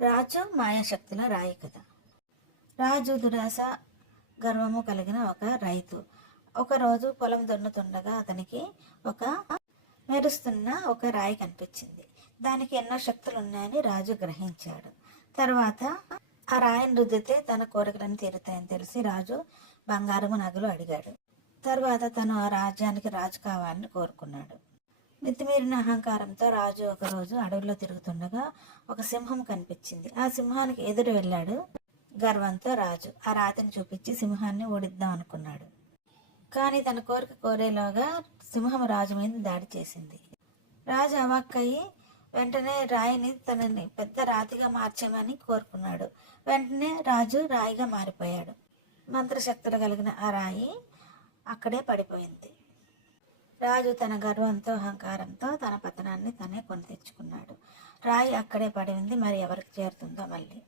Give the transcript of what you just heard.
రాజు మాయాశక్తుల రాయి కథ. రాజు దురాశ గర్వము కలిగిన ఒక రైతు. ఒకరోజు పొలం దున్నుతుండగా అతనికి ఒక మెరుస్తున్న ఒక రాయి కనిపించింది. దానికి ఎన్నో శక్తులు ఉన్నాయని రాజు గ్రహించాడు. తర్వాత ఆ రాయిని రుద్దితే తన కోరికలను తీరుతాయని తెలిసి రాజు బంగారము నగలు అడిగాడు. తర్వాత తను ఆ రాజ్యానికి రాజు కావాలని కోరుకున్నాడు. మితిమీరిన అహంకారంతో రాజు ఒకరోజు అడవిలో తిరుగుతుండగా ఒక సింహం కనిపించింది. ఆ సింహానికి ఎదురు వెళ్ళాడు. గర్వంతో రాజు ఆ రాతిని చూపించి సింహాన్ని ఓడిద్దాం అనుకున్నాడు. కానీ తన కోరిక కోరేలోగా సింహం రాజు మీద దాడి చేసింది. రాజు అవాక్కయ్యి వెంటనే రాయిని తనని పెద్ద రాతిగా మార్చమని కోరుకున్నాడు. వెంటనే రాజు రాయిగా మారిపోయాడు. మంత్రశక్తులు కలిగిన ఆ రాయి అక్కడే పడిపోయింది. రాజు తన గర్వంతో అహంకారంతో తన పతనాన్ని తనే కొని తెచ్చుకున్నాడు. రాయి అక్కడే పడి ఉంది. మరి ఎవరికి చేరుతుందో మళ్ళీ.